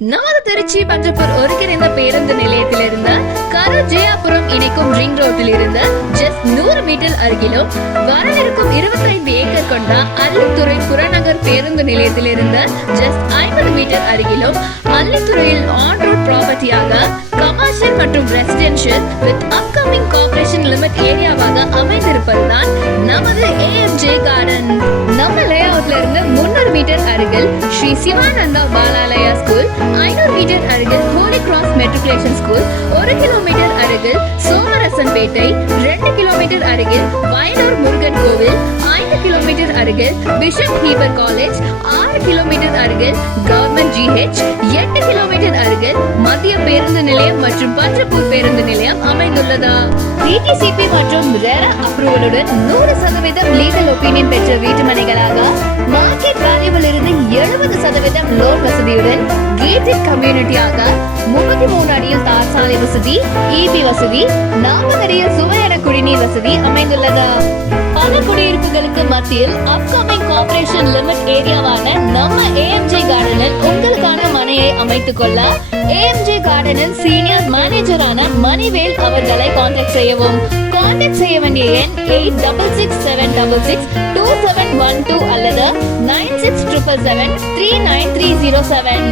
நமது திருச்சி பஞ்சப்பூர் ஒருங்கிணைந்த பேருந்து நிலையத்திலிருந்து கரூர் ஜெயாபுரம் இணைக்கும் ரிங் ரோட்டில் இருந்து ஜஸ்ட் நூறு மீட்டர் அருகிலும் வரவிருக்கும் இருபத்தைந்து ஏக்கர் கொண்ட அல்லித்துறை புறநகர் பேருந்து நிலையத்திலிருந்து ஜஸ்ட் ஐம்பது மீட்டர் அருகிலும் அல்லித்துறையில் ஆன் ரோட் ப்ராப்பர்ட்டியாக கமர்ஷியல் மற்றும் residential with upcoming corporation limit ஏரியாவாக அமைந்திருப்பதுதான் நமது ஏஎம்ஜே கார்டன் மீட்டர் அருகில் ஸ்ரீ சிவானந்தா பாலாலயா ஸ்கூல் ஐநூறு மீட்டர் அருகில் ஹோலி கிராஸ் மெட்ரிகுலேஷன் ஸ்கூல் ஒரு கிலோமீட்டர் அருகில் சோமரசன் பேட்டை ரெண்டு கிலோமீட்டர் அருகில் வயலூர் முருகன் கோவில் ஐந்து கிலோமீட்டர் அருகில் பிஷப் ஹீபர் காலேஜ் ஆறு கிலோமீட்டர் அருகில் கவர்மெண்ட் ஜிஹெச் எட்டு கிலோமீட்டர் அருகில் மத்திய பேருந்து நிலையம் மற்றும் பஞ்சப்பூர் பேருந்து நிலையம் அமைந்துள்ளதா. டிடிசிபி மற்றும் ரெரா அப்ரூவலுடன் நூறு சதவீதம் லீகல் ஒப்பீனியன் பெற்ற வீட்டுமனைகளாக இருந்து சதவீதம் லோன் வசதியுடன் கேட்டட் கம்யூனிட்டியாக முப்பத்தி மூணு அடியில் தார் சாலை வசதி இபி வசதி நாற்பது அடியில் சுவையான குடிநீர் வசதி அமைந்துள்ளது. பல குடியிருப்புகளுக்கு மத்தியில் அப்கமிங் கார்ப்பரேஷன் லிமிட் ஏரியாவான நம்ம ஏஎம்ஜே கார்டனில் உங்களுக்கான மனையை அமைத்துக் கொள்ள ஏஎம்ஜே கார்டனின் சீனியர் மேனேஜரான மணிவேல் அவர்களை காண்டாக்ட் செய்யவும். காண்டாக்ட் செய்ய வேண்டிய எண் eight double six seven double six two seven one two அல்லது nine six triple seven three nine three zero seven